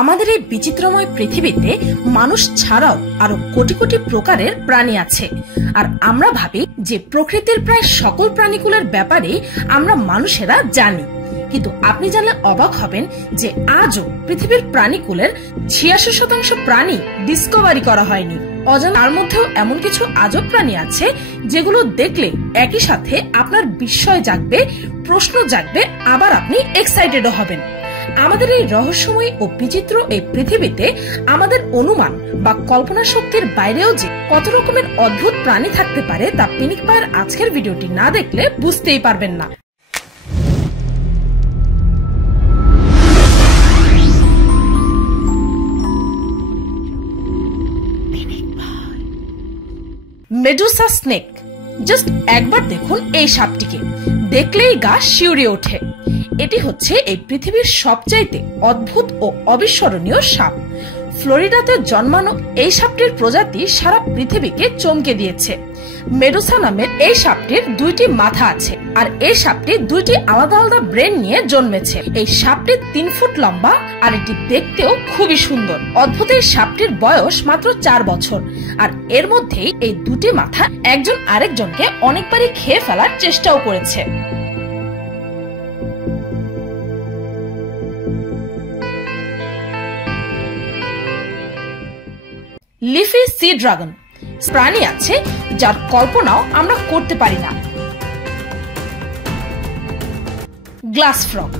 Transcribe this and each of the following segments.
আমাদের এই বিচিত্রময় পৃথিবীতে মানুষ ছাড়াও আরো কোটি কোটি প্রকারের প্রাণী আছে। আর আমরা ভাবি যে প্রকৃতির প্রায় সকল প্রাণীকুলের ব্যাপারে আমরা মানুষেরা জানি, কিন্তু আপনি জানলে অবাক হবেন যে আজও পৃথিবীর প্রাণীকুলের ৮৬% প্রাণী ডিসকভারি করা হয়নি। অজানা তার মধ্যেও এমন কিছু আজব প্রাণী আছে যেগুলো দেখলে একই সাথে আপনার বিস্ময় জাগবে, প্রশ্ন জাগবে, আবার আপনি এক্সাইটেডও হবেন। আমাদের এই রহস্যময় ও বিচিত্র এই পৃথিবীতে আমাদের অনুমান বা কল্পনা শক্তির বাইরেও যে কত রকমের অদ্ভুত প্রাণী থাকতে পারে তা পিনিক পায়ের আজকের ভিডিওটি না দেখলে বুঝতেই পারবেন না। মেডুসা স্নেক, জাস্ট একবার দেখুন এই সাপটিকে, দেখলেই গা শিউরে ওঠে। এটি হচ্ছে এই পৃথিবীর সবচাইতে অদ্ভুত ও অবিস্মরণীয় সাপ। ফ্লোরিডাতে জন্মানো এই সাপটির প্রজাতি সারা পৃথিবীকে চমকে দিয়েছে। মেডুসা নামের এই সাপটির 2টি মাথা আছে, আর এই সাপটি 2টি আলাদা আলাদা ব্রেন নিয়ে জন্মেছে। এই সাপটি 3 ফুট লম্বা, আর এটি দেখতেও খুবই সুন্দর। অদ্ভুত এই সাপটির বয়স মাত্র 4 বছর, আর এর মধ্যেই এই 2টি মাথা একজন আরেকজনকে অনেকবারই খেয়ে ফেলার চেষ্টাও করেছে। লিফি সি ড্রাগন প্রাণী আছে যার কল্পনাও আমরা করতে পারি না। গ্লাস ফ্রগ,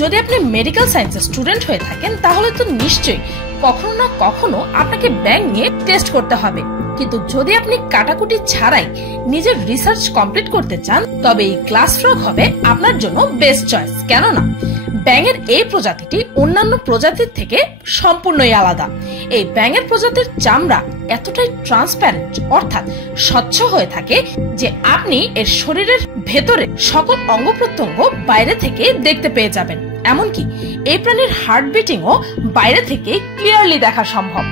যদি আপনি মেডিকেল সায়েন্সের স্টুডেন্ট হয়ে থাকেন তাহলে তো নিশ্চয়ই কখনো না কখনো আপনাকে ব্যাঙ নিয়ে টেস্ট করতে হবে, কিন্তু যদি আপনি কাটাকুটি ছাড়াই নিজের রিসার্চ কমপ্লিট করতে চান তবে এই গ্লাস ফ্রগ হবে আপনার জন্য বেস্ট চয়েস। কেননা ব্যাঙের এই প্রজাতিটি অন্যান্য প্রজাতির থেকে সম্পূর্ণই আলাদা। এই ব্যাঙের প্রজাতির চামড়া এতটাই ট্রান্সপ্যারেন্ট অর্থাৎ স্বচ্ছ হয়ে থাকে যে আপনি এর শরীরের ভেতরে সকল অঙ্গ প্রত্যঙ্গ বাইরে থেকে দেখতে পেয়ে যাবেন। এমনকি এই প্রাণীর হার্ট বিটিংও বাইরে থেকে ক্লিয়ারলি দেখা সম্ভব।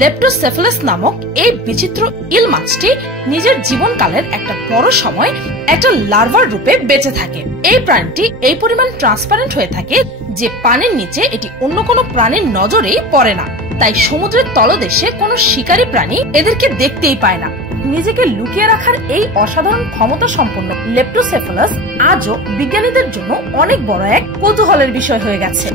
লেপ্টোসেফালাস নামক এই বিচিত্র ইল মাছটি নিজের জীবনকালের একটা বড় সময় একটা লার্ভার রূপে বেঁচে থাকে। এই প্রাণীটি এই পরিমাণ ট্রান্সপারেন্ট হয়ে থাকে যে পানির নিচে এটি অন্য কোনো প্রাণীর নজরেই পড়ে না, তাই সমুদ্রের তলদেশে কোনো শিকারী প্রাণী এদেরকে দেখতেই পায় না। নিজেকে লুকিয়ে রাখার এই অসাধারণ ক্ষমতা সম্পন্ন লেপ্টোসেফালাস আজও বিজ্ঞানীদের জন্য অনেক বড় এক কৌতূহলের বিষয় হয়ে গেছে।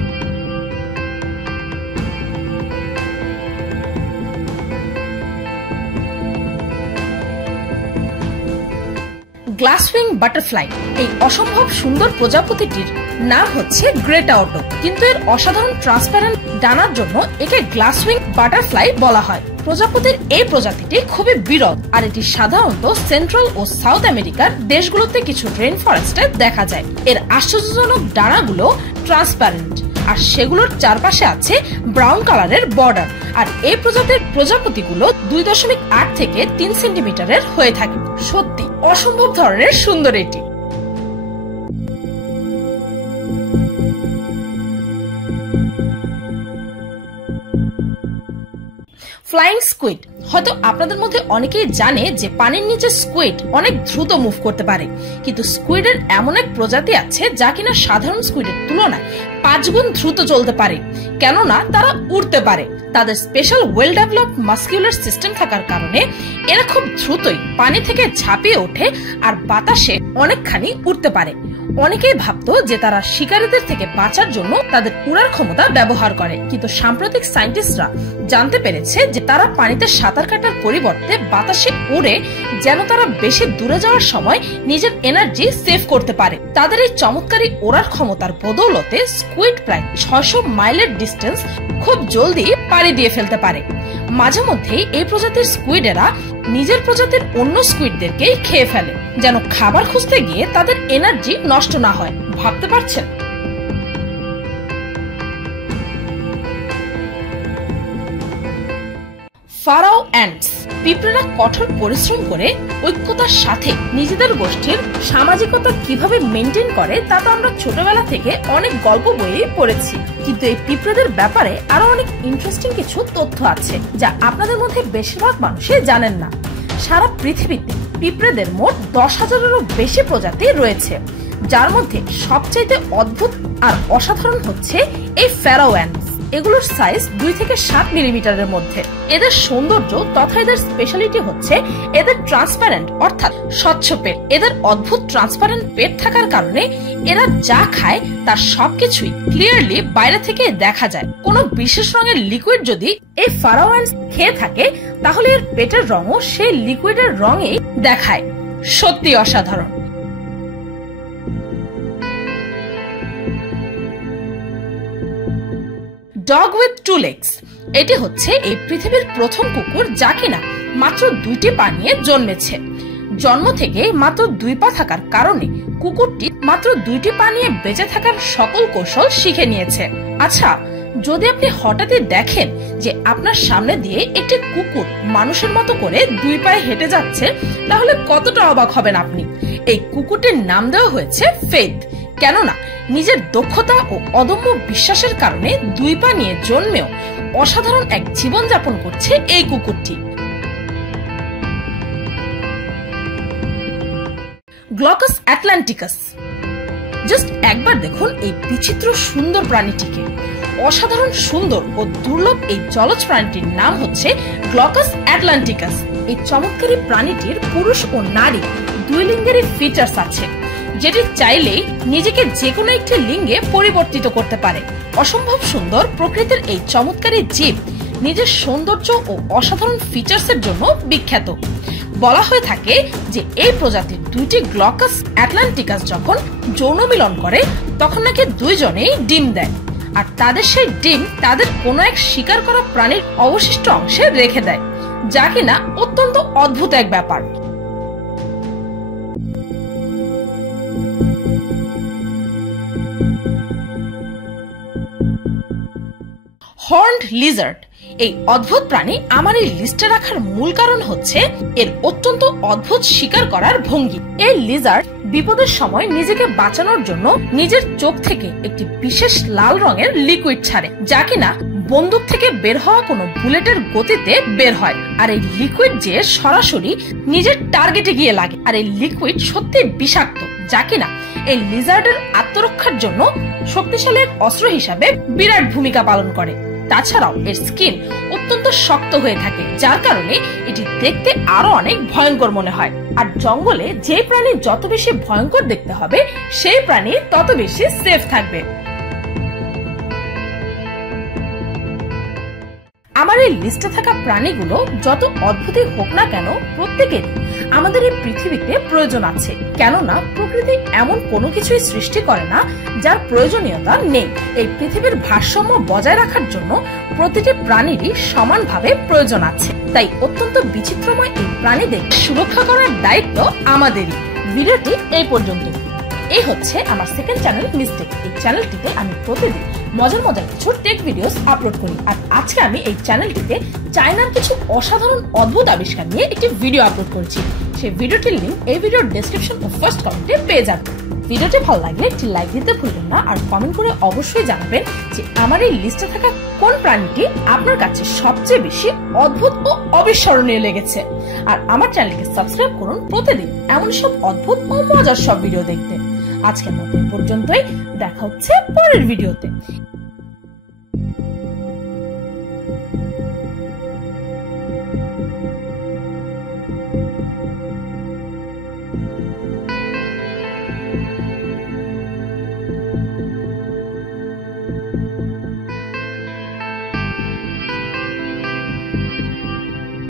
গ্লাসউইং বাটারফ্লাই, এই অসম্ভব সুন্দর প্রজাপতিটির নাম হচ্ছে গ্রেটা অটো, কিন্তু এর অসাধারণ ট্রান্সপারেন্ট ডানার জন্য একে গ্লাসউইং বাটারফ্লাই বলা হয়। প্রজাপতির এই প্রজাতিটি খুবই বিরল, আর এটি সাধারণত সেন্ট্রাল ও সাউথ আমেরিকার দেশগুলোতে কিছু রেইন ফরেস্টে দেখা যায়। এর আশ্চর্যজনক ডানাগুলো ট্রান্সপারেন্ট, আর সেগুলোর চারপাশে আছে ব্রাউন কালারের বর্ডার। আর এই প্রজাতির প্রজাপতিগুলো 2.8 থেকে 3 সেন্টিমিটারের হয়ে থাকে। সত্যি অসম্ভব ধরনের সুন্দর এটি। ফ্লাইং স্কুইড, হয়তো আপনাদের মধ্যে অনেকেই জানে যে পানির নিচে স্কুইড অনেক দ্রুত মুভ করতে পারে, কিন্তু স্কুইডের এমন এক প্রজাতি আছে যা কিনা সাধারণ স্কুইডের তুলনায় 5 গুণ দ্রুত চলতে পারে। কেননা তারা উড়তে পারে। তাদের special well developed muscular system থাকার কারণে এরা খুব দ্রুতই পানি থেকে ঝাঁপিয়ে ওঠে আর বাতাসে অনেকখানি উড়তে পারে। অনেকেই ভাবতো যে তারা শিকারীদের থেকে বাঁচার জন্য তাদের উড়ার ক্ষমতা ব্যবহার করে, কিন্তু সাম্প্রতিক সায়েন্টিস্টরা জানতে পেরেছে যে তারা পানিতে সাঁতার কাটার পরিবর্তে বাতাসে উড়ে যেন তারা বেশি দূরে যাওয়ার সময় নিজের এনার্জি সেভ করতে পারে। তাদের এই চমৎকারী ওড়ার ক্ষমতার বদৌলতে স্কুইড প্রায় 600 মাইলের ডিস্টেন্স খুব জলদি পাড়ি দিয়ে ফেলতে পারে। মাঝে মধ্যেই এই প্রজাতির স্কুইডেরা নিজের প্রজাতির অন্য স্কুইডদেরকেই খেয়ে ফেলে, যেন খাবার খুঁজতে গিয়ে তাদের এনার্জি নষ্ট না হয়। ভাবতে পারছেন? Pharaoh ants. পিঁপড়েরা কঠোর পরিশ্রম করে ঐক্যতার সাথে নিজেদের গোষ্ঠীর সামাজিকতা কিভাবে মেনটেন করে তা তো আমরা ছোটবেলা থেকে অনেক গল্প বইয়ে পড়েছি, কিন্তু এই পিঁপড়েদের ব্যাপারে আরো অনেক ইন্টারেস্টিং কিছু তথ্য আছে যা আপনাদের মধ্যে বেশিরভাগ মানুষই জানেন না। সারা পৃথিবীতে পিঁপড়েদের মোট 10,000-এরও বেশি প্রজাতি রয়েছে, যার মধ্যে সবচাইতে অদ্ভুত আর অসাধারণ হচ্ছে এই ফারাও অ্যান্টস। এগুলোর সাইজ 2 থেকে 7 মিলিমিটারের মধ্যে। এদের সৌন্দর্য তথা এদের স্পেশালিটি হচ্ছে এদের ট্রান্সপারেন্ট অর্থাৎ স্বচ্ছ পেট। এদের অদ্ভুত ট্রান্সপারেন্ট পেট থাকার কারণে এরা যা খায় তার সবকিছুই ক্লিয়ারলি বাইরে থেকে দেখা যায়। কোনো বিশেষ রঙের লিকুইড যদি এই ফারাও অ্যান্টস খেয়ে থাকে তাহলে এর পেটের রঙও সেই লিকুইডের রঙেই দেখায়। সত্যি অসাধারণ। Dog with 2 legs। এটি হচ্ছে এই পৃথিবীর প্রথম কুকুর যা কিনা মাত্র 2টি পা নিয়ে জন্মেছে। জন্ম থেকে মাত্র 2 পা থাকার কারণে কুকুরটি মাত্র 2টি পা নিয়ে বেঁচে থাকার সকল কৌশল শিখে নিয়েছে। আচ্ছা, যদি আপনি হঠাৎই দেখেন যে আপনার সামনে দিয়ে একটি কুকুর মানুষের মতো করে 2 পায়ে হেঁটে যাচ্ছে, তাহলে কতটা অবাক হবেন আপনি। এই কুকুরটির নাম দেওয়া হয়েছে ফেথ, কেননা নিজের দক্ষতা ও অদম্য বিশ্বাসের কারণে 2 পা নিয়ে জন্মেও অসাধারণ এক জীবন যাপন করছে এই কুকুরটি। গ্লকাস অ্যাটলান্টিকাস। জাস্ট একবার দেখুন এই বিচিত্র সুন্দর প্রাণীটিকে। অসাধারণ সুন্দর ও দুর্লভ এই জলজ প্রাণীটির নাম হচ্ছে গ্লকাস অ্যাটলান্টিকাস। এই চমৎকারী প্রাণীটির পুরুষ ও নারী 2 লিঙ্গেরই ফিচার্স আছে, যেটি চাইলেই নিজেকে যে কোনো একটি লিঙ্গে পরিবর্তিত করতে পারে। অসম্ভব সুন্দর প্রকৃতির এই চমৎকারী জীব নিজের সৌন্দর্য ও অসাধারণ ফিচার্সের জন্য বিখ্যাত। বলা হয়ে থাকে যে এই প্রজাতির 2টি গ্লকাস অ্যাটলান্টিকাস যখন যৌন মিলন করে তখন নাকি 2 জনেই ডিম দেয়, আর তাদের সেই ডিম তাদের কোনো এক শিকার করা প্রাণীর অবশিষ্ট অংশে রেখে দেয়, যা কিনা অত্যন্ত অদ্ভুত এক ব্যাপার। Horned Lizaad. এই অদ্ভুত প্রাণী আমার এই লিস্টে রাখার মূল কারণ হচ্ছে এর অত্যন্ত অদ্ভুত শিকার করার ভঙ্গি। এই লিজার্ড বিপদের সময় নিজেকে বাঁচানোর জন্য নিজের চোখ থেকে একটি বিশেষ লাল রঙের লিকুইড ছাড়ে, যা কিনা বন্দুক থেকে বের হওয়া কোনো বুলেটের গতিতে বের হয়। আর এই লিকুইড যে সরাসরি নিজের টার্গেটে গিয়ে লাগে। আর এই লিকুইড সত্যি বিষাক্ত, যা কিনা এই লিজার্ডের আত্মরক্ষার জন্য শক্তিশালী এক অস্ত্র হিসাবে বিরাট ভূমিকা পালন করে। তাছাড়াও এর স্কিন অত্যন্ত শক্ত হয়ে থাকে, যার কারণে এটি দেখতে আরো অনেক ভয়ঙ্কর মনে হয়। আর জঙ্গলে যে প্রাণী যত বেশি ভয়ঙ্কর দেখতে হবে সেই প্রাণী তত বেশি সেফ থাকবে। আমার এই লিস্টে থাকা প্রাণীগুলো যত অদ্ভুতই হোক না কেন, প্রত্যেকের আমাদের এই পৃথিবীতে প্রয়োজন আছে, কেননা প্রকৃতি এমন কোনো কিছুই সৃষ্টি করে না যার প্রয়োজনীয়তা নেই। এই পৃথিবীর ভারসাম্য বজায় রাখার জন্য প্রতিটি প্রাণীরই সমানভাবে প্রয়োজন আছে। তাই অত্যন্ত বিচিত্রময় এই প্রাণীদের সুরক্ষা করার দায়িত্ব আমাদেরই। ভিডিওটি এই পর্যন্ত। এই হচ্ছে আমার সেকেন্ড চ্যানেল মিস্টেক। এই চ্যানেলটিতে আমি প্রতিদিন মজার মজার কিছু টেক ভিডিওস আপলোড করি। আর আজকে আমি এই চ্যানেলটিতে চায়নার কিছু অসাধারণ অদ্ভুত আবিষ্কার নিয়ে একটি ভিডিও আপলোড করেছি। সেই ভিডিওটির লিংক এই ভিডিওর ডেসক্রিপশন ও ফার্স্ট কমেন্টে পেয়ে যাবেন। ভিডিওটি ভালো লাগলে একটি লাইক দিতে ভুলবেন না, আর কমেন্ট করে অবশ্যই জানাবেন যে আমার এই লিস্টে থাকা কোন প্রাণীটি আপনার কাছে সবচেয়ে বেশি অদ্ভুত ও অবিস্মরণীয় লেগেছে। আর আমার চ্যানেলকে সাবস্ক্রাইব করুন প্রতিদিন এমন সব অদ্ভুত ও মজার সব ভিডিও দেখতে। আজকের মতো এই পর্যন্তই, দেখা হচ্ছে পরের ভিডিওতে।